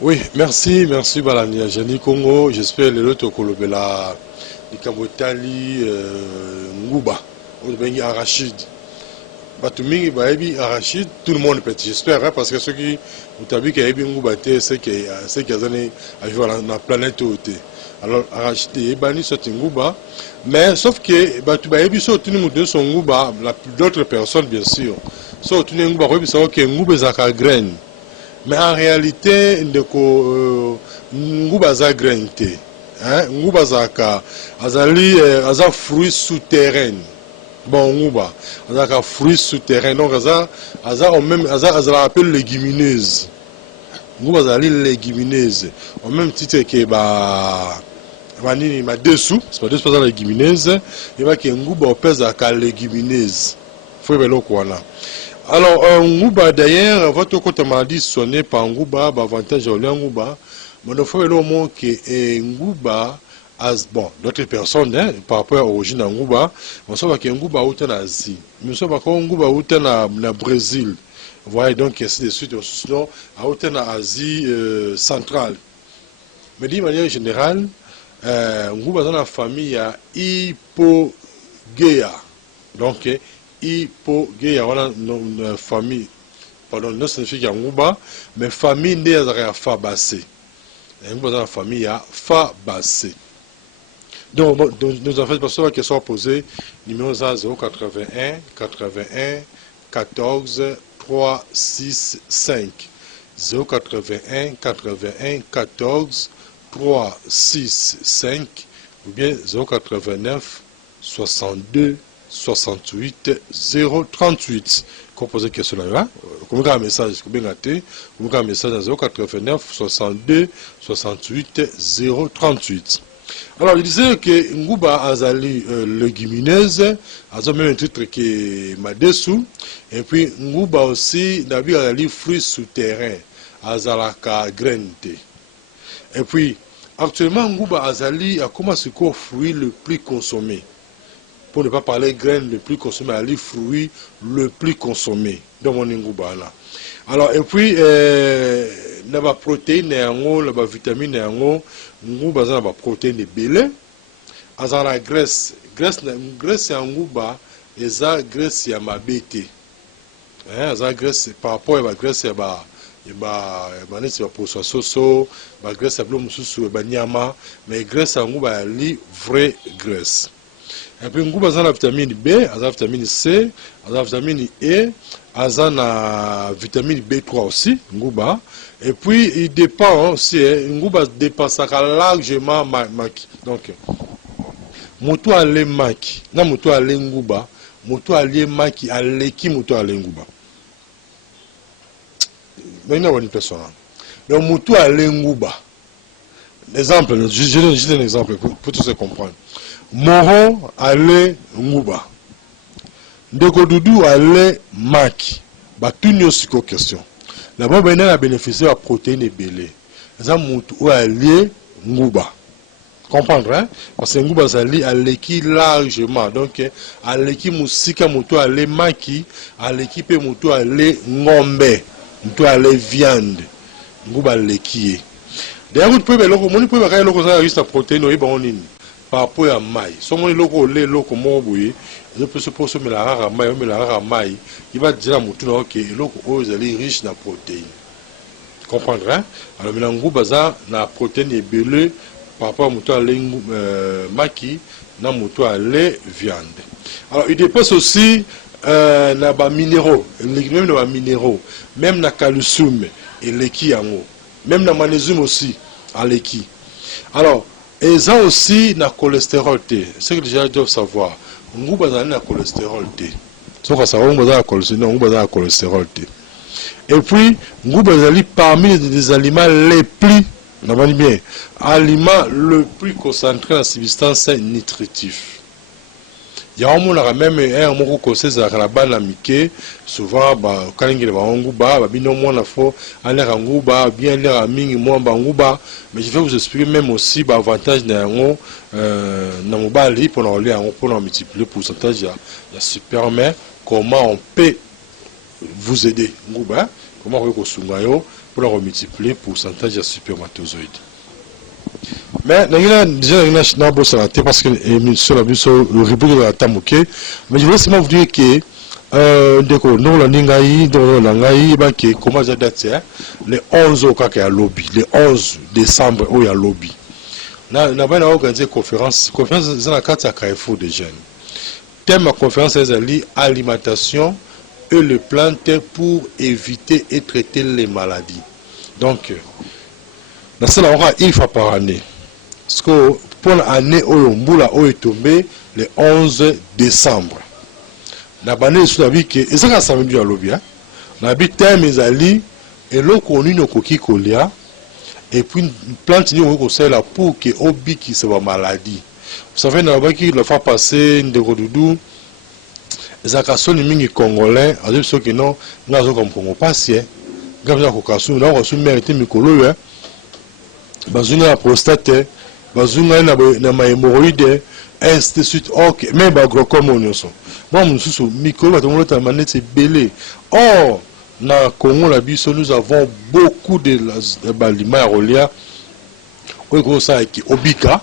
Oui, merci Balania. Jani Congo, j'espère les autres Kolobela, les Kabotali, Nguba, ou bien Arachide. Batumingi Baebi Arachide, tout le monde peut, j'espère, hein, parce que ceux qui ont vu qu'il y a Nguba, c'est qu'ils ont joué dans la planète Ote. Alors Arachide et Bani sont Nguba, mais sauf que Batu Baebi sont tous les sont Nguba, d'autres personnes bien sûr. Sont tous les Nguba, ils savent que Nguba est à graine. Mais en réalité, nguba za graine, nguba za ka azali aza fruit souterrain. Bon nguba aza fruit souterrain, donc aza au même aza appelle légumineuse. Nguba azali légumineuse au même titre que ma dessous, c'est pas dessous la légumineuse, il va que nguba opèse ka légumineuse. Faut bien le quoi. Alors, Nguba d'ailleurs, votre côté m'a dit sonné par Nguba, avantage au Nguba, mais il faut le mot que Nguba, bon, d'autres personnes, hein, par rapport à l'origine de Nguba, on sait que Nguba est en Asie, nous sommes que Nguba est en Brésil, vous voyez donc ainsi de suite, sinon, est en Asie centrale. Mais d'une manière générale, Nguba dans la famille a Hypogea, donc, Hypogea, on a une famille, pardon, non signifie qu'il y a Nguba, mais famille n'est à Fabacé. Nguba dans la famille a Fabacé. Donc, nous avons fait personnes qui sont posées, numéro 081 81 14 3 6 5. 081 81 14 3 6 5 ou bien 089 62 68 038. Composez question là, comme un message, comme un message à 089 62 68 038. Alors, il disait que Nguba Azali légumineuse, a même un titre qui est Madessou, et puis Nguba aussi, David Azali fruits souterrains, Azalaka grainte. Et puis, actuellement, Nguba Azali a commencé au fruit le plus consommé. Pour ne pas parler graines le plus consommé, les fruits le plus consommé dans mon Nguba là. Alors, et puis, la protéine, la vitamine, Nguba a la protéine de belé, a la graisse c'est un Nguba, et la graisse c'est ma bête. La graisse par rapport à la graisse, il y a des poissons soso, la graisse à l'homme sous banyama, mais graisse à Nguba est vraie graisse. Et puis, Nguba a la vitamine B, la vitamine C, la vitamine E, la vitamine B3 aussi, Nguba. Et puis, il dépend aussi, Nguba dépasse largement Maki. Donc, Moto a le Maki, na Moto a le Nguba, Moto a le Maki, a le qui Moto a le Nguba. Mais il y a une personne. Donc, Moto a le Nguba. Exemple, je donne un exemple pour tout se comprendre. Moro ale Nguba. Ndeko Doudou ale Maki. Tout n'y a pas question. D'abord, on a bénéficié de la protéine belé. Ça moutou allié Nguba. Comprendre, hein? Parce que Nguba zali aleki largement. Donc, aleki musika moutou ale Maki, aleki pe moutou ale ngombe, moutou ale viande. Nguba aleki. D'ailleurs, vous pouvez juste la protéine, par rapport à maï. Si on est loco, les locaux moboué, je peux se poser la rare maï, il va dire à mon tour que les locaux riches en protéines. Comprendre, hein? Alors, maintenant, vous baza la protéine est belée par rapport à mon tour maki, na mon tour viande. Alors, il dépasse aussi na ba minéraux, même na minéraux, même na calcium et l'équi en haut, même na magnésium aussi à l'équi. Alors, et ça aussi, na cholestérol T. C'est que les gens doivent savoir. Nous avons na cholestérol T. Ce qu'on savoir, nous avons na cholestérol T. Et puis, nous avons parmi les aliments les plus, bien, aliments le plus concentrés en substances nutritives. Il y a même un mot conseil à la bande amicale, souvent, quand il y a un nguba, bien l'air mingi, mais je vais vous expliquer même aussi l'avantage d'un mobile pour multiplier le pourcentage, il y a super, mais comment on peut vous aider, nguba, comment on pour multiplier pourcentage de spermatozoïdes. Mais déjà parce que l'émission la le rubrique de la tamuke, mais je voulais seulement vous dire que nous comment ça date le 11 au cas lobby, le 11 décembre où il y a lobby. N'a pas organisé conférence dans la carte à Carrefour des jeunes. Thème de la conférence est l'alimentation et les plantes pour éviter et traiter les maladies. Donc, dans cela, on aura une fois par année. Parce que pour l'année où est tombé le 11 décembre. La banane sur la vie qui est ça samedi à lobby. La vie thème est ali et l'eau connue nos coquilles colia et puis une plante nous conseille la pour que obi qui se va maladie. Vous savez dans la qui le fait passer de godoudou zakaso ni mingi congolais a dit que non nazo comme Congo passé comme ça kokasu na ko mérité mikolo hein bazuna la prostate bazuna na ma hémorroïde ainsi de suite. OK mais ba gros comme on so bon mususu mikolo ba tomolo ta manette belé. Or na Congo la biso nous avons beaucoup de aliments rolia au gros ça qui obika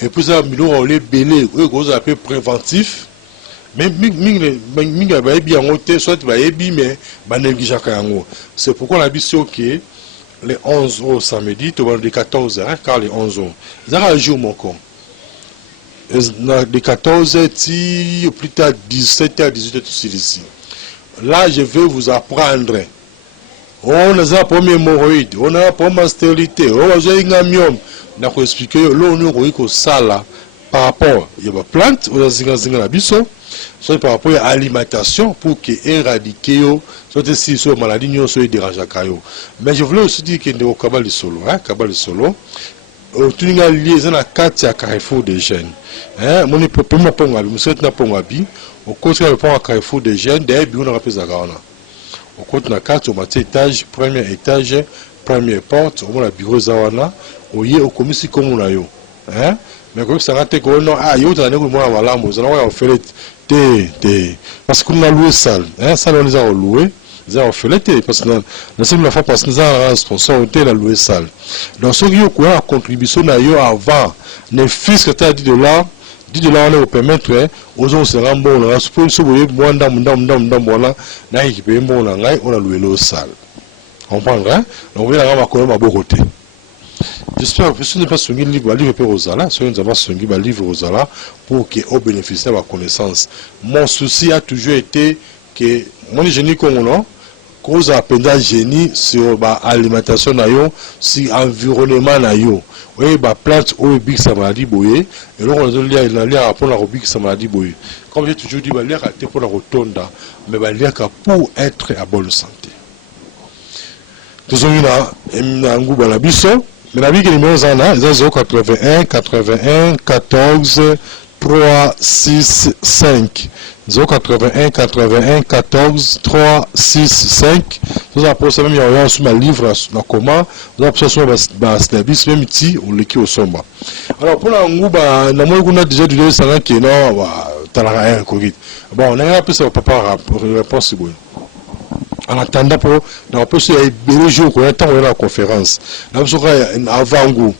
et puis ça milo rolé belé au gros appel préventif. Mais c'est pourquoi on a dit que les 11 au samedi, tu vas de 14 h car les 11 ans. Ça a joué mon con. De 14 h, plus tard 17 h, 18 h, tout ici. Là, je vais vous apprendre. On a la première hémorroïde, on a la première stérilité, on a un amium. On a expliqué l'on a ça là par rapport à la plante, on a la biso. Soit par rapport à l'alimentation pour que éradiquer soit si sur maladie nous soit dérange à mais je voulais aussi dire que nous cabal solo cabal solo tu n'as liaison à 4 à Carrefour des jeunes mon premier point nous souhaite na point abi au côté le point à Carrefour des jeunes des bureaux na rapeza gaona au côté na 4 au matin étage premier étage première porte au la bureau zawana au yé au commissi comme on a yo mais comme ça rate ko non yo tane ko moi wala mo za na wa fait parce qu'on a loué salle ça on les a loué ils ont fait parce que la seule fois parce que nous avons responsabilité la louer salle donc ceux qui ont quoi contribution na yo avant les fils que tu as $10 on va permettre aux gens se rendre bon là pour se voyer moi ndam voilà na équipe bon là on a loué le salle comprendre donc on va avoir quand même à beau côté. J'espère que ce n'est pas son livre pour Rosala, ce n'est pas son livre Rosala pour qu'on bénéficie de la connaissance. Mon souci a toujours été que mon génie comme cause appenda génie sur l'alimentation sur l'environnement oui bah plante au big samadi boye et là on a l'air à prendre la rubrique samadi boye comme j'ai toujours dit l'air à pour la rotonda mais l'air pour être à bonne santé. Tous on a un goût à la bisson. Mais la vie qui est numéro 081 81 14 3 6 5 081 81 14 3 6 5 nous avons ça même il y a sur ma livre na comment nous avons sur ma snabis même ici on l'équipe au somba alors pour la ngouba na moi on a déjà du ça qui non talaka un covid bon on a un peu ça papa réponse bon en attendant pour dans peu c'est le jour qu'on attend la conférence là vous avant goût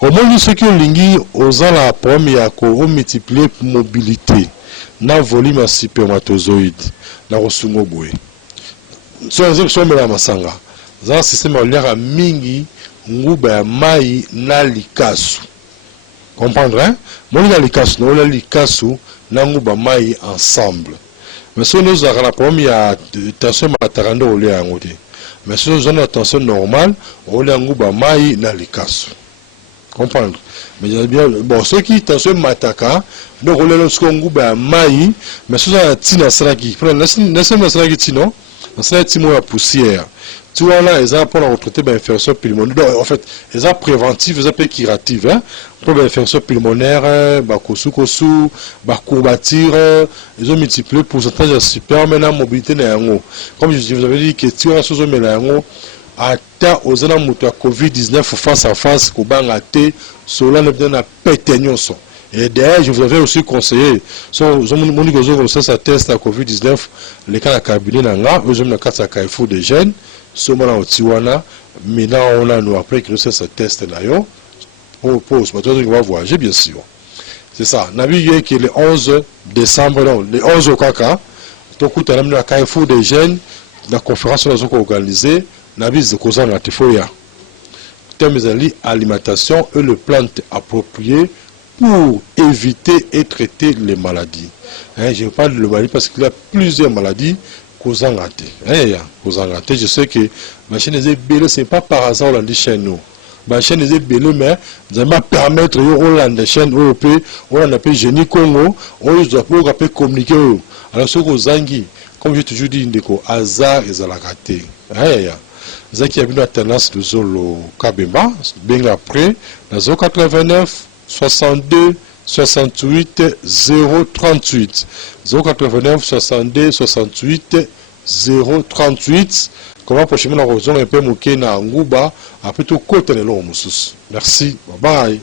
au moins ceux qui ont lingi aux la première qu'on multiplier mobilité na volume spermatozoïde na rosungo boy so mela masanga za système olaire mingi nguba mai na likasu comprendre mon likasu no likasu na nguba mai ensemble. Mais si nous avons la première tension matarando au lait mais si nous avons la tension normale, au lait en maï na likasu. Comprendre? Mais bien, bon, ceux qui tension mataka, donc on est là maï, mais si nous avons la tina sraki, la sraki tino, la sraki timo la poussière. Tu vois là, ils ont pour la retraiter l'infection pulmonaire. En fait, ils ont préventif, ils ont curative. Pour l'infection pulmonaire, kosu, courbature, ils ont multiplié le pourcentage de super, mais la mobilité n'est pas. Comme je vous avais dit, que tu as sous mais là, atteint aux alentours de Covid-19 face à face, qu'on va rater, cela ne vient pas péter. Et d'ailleurs, je vous avais aussi conseillé, si vous avez ça test à Covid-19, les cas de cabinet, vous avez un Carrefour des jeunes, sommes au Tiwana, maintenant on a nous après que nous ça test là, pour on va voyager bien sûr. C'est ça. Nabi qui le 11 décembre, non, le 11 au Kaka, donc on a un Carrefour des jeunes, la conférence nous avons organisée, Nabi Zekozan Latifoya. Thème alimentation et le plantes appropriées pour éviter et traiter les maladies. Je parle de maladies parce qu'il y a plusieurs maladies causant raté. Je sais que ma chaîne est belle, ce n'est pas par hasard on dit chez nous. Ma chaîne est belle, mais ça va permettre aux chaînes européennes, on appelle Génie Congo, on peut communiquer. Alors, ce que Zangi, comme j'ai toujours dit, hasard et la raté. Zaki a bien la tendance de Zolo Kabemba, bien après, dans 089 62 68 038. 089 62 68 038. Comment prochainement la raison un peu moqué na Ngouba, après tout côté de l'homme. Merci, bye bye.